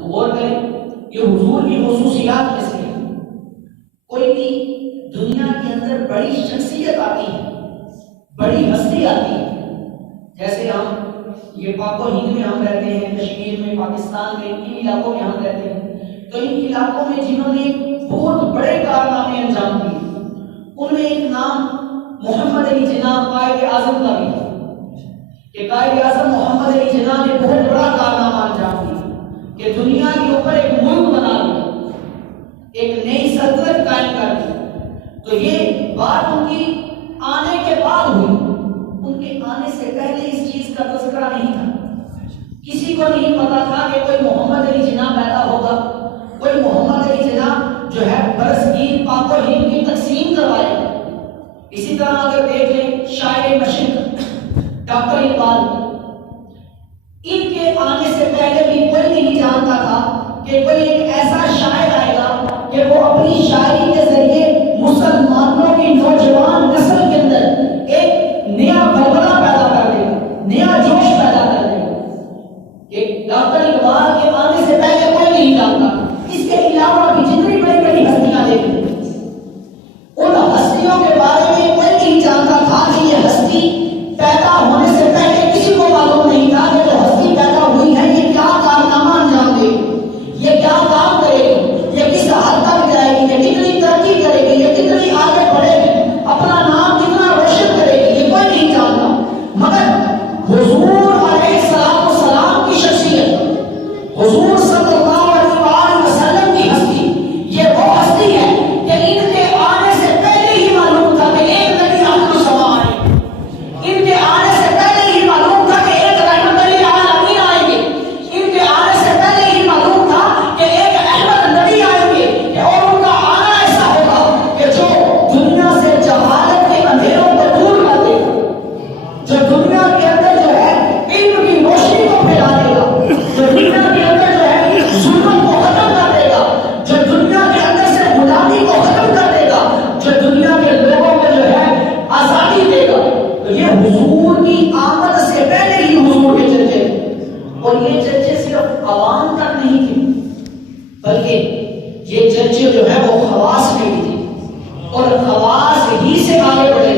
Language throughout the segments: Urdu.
غور کریں یہ حضور کی خصوصیات میں سے ہے۔ کوئی بھی دنیا کے اندر بڑی شخصیت آتی ہے، بڑی ہستی آتی ہے، جیسے ہم یہ پاک و ہند میں ہم رہتے ہیں، کشمیر میں، پاکستان میں، ان علاقوں میں ہم رہتے ہیں، تو ان علاقوں میں جنہوں نے بہت بڑے کارنامے انجام دیے ان میں ایک نام محمد علی جناح قائد اعظم کا بھی ہے کہ قائد اعظم محمد علی جناح نے بہت بڑا کارنامہ انجام دیا کہ دنیا کے اوپر ایک ملک بنا دیا، ایک نئی سلطنت قائم کر دی۔ تو یہ بات ان کی آنے کے بعد ہوئی، ان کے آنے سے پہلے اس چیز کا تذکرہ نہیں تھا، کسی کو نہیں پتا تھا کہ کوئی محمد علی جناح پیدا ہوگا، کوئی محمد علی جناح جو ہے برصغیر پاک و ہند کی تقسیم کروائے گا۔ اسی طرح اگر دیکھ لیں شاعر مشرق ڈاکٹر اقبال، ان کے آنے سے پہلے بھی کوئی نہیں جانتا تھا کہ کوئی ایک ایسا شاعر آئے گا کہ وہ اپنی شاعری کے ذریعے مسلمانوں کی نوجوان نسل کے اندر ایک نیا بلبلہ پیدا کر دے گا، نیا جوش پیدا کر دے گا۔ ایک ڈاکٹر اقبال کے آنے سے پہلے کوئی نہیں جانتا۔ اس کے علاوہ بھی جتنی بڑی بڑی ہستیاں دیکھیں، ان ہستیوں کے بارے میں کوئی نہیں جانتا تھا کہ یہ ہستی پیدا ہونے سے پہلے کسی کو معلوم نہیں تھا کہ جو ہستی پیدا ہوئی ہے یہ کیا کارنامہ انجام دے گی، یہ کیا کام کرے گی، یہ کس حد تک جائے گی، یہ کتنی ترقی کرے گی، یہ کتنی آگے بڑھے گی، اپنا نام کتنا روشن کرے گی، یہ کوئی نہیں جانتا۔ مگر حضور علیہ السلام کی شخصیت، حضور صلی اللہ علیہ وسلم کی ہستی، یہ وہ ہستی ہے کہ ان کے آنے سے پہلے ہی معلوم تھا کہ ایک نبی آخر الزمان آئے گے، ان کے آنے سے پہلے ہی معلوم تھا کہ ایک رحمت للعالمین آئیں گے، ان کے آنے سے پہلے ہی معلوم تھا کہ ایک احمد نبی آئیں گے، اور ان کا آنا ایسا ہوگا کہ جو دنیا سے جہالت کے اندھیروں کو دور کر دے گا، جو دنیا کے اندر جو ہے علم کی روشنی کو پھیلا دے گا، جو دنیا کے اندر جو ہے ظلم کو ختم کر دے گا، جو دنیا کے اندر سے غلامی کو ختم کر دے گا، جو دنیا کے لوگوں کو جو ہے آزادی دے گا۔ تو یہ حضور کی آمد سے پہلے ہی حضور کے چرچے تھے، اور یہ چرچے صرف عوام تک نہیں تھے بلکہ یہ چرچے جو ہے وہ خواص میں بھی تھے، اور خواص ہی سے آگے بڑھے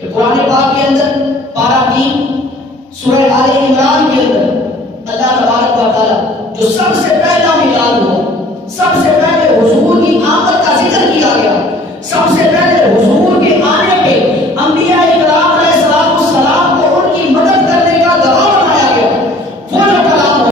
کہ قرآن پاک کے اندر پارہ 3 سورہ آل عمران کے اندر اللہ تبارک و تعالیٰ جو سب سے پہلا میلاد ہوا، سب سے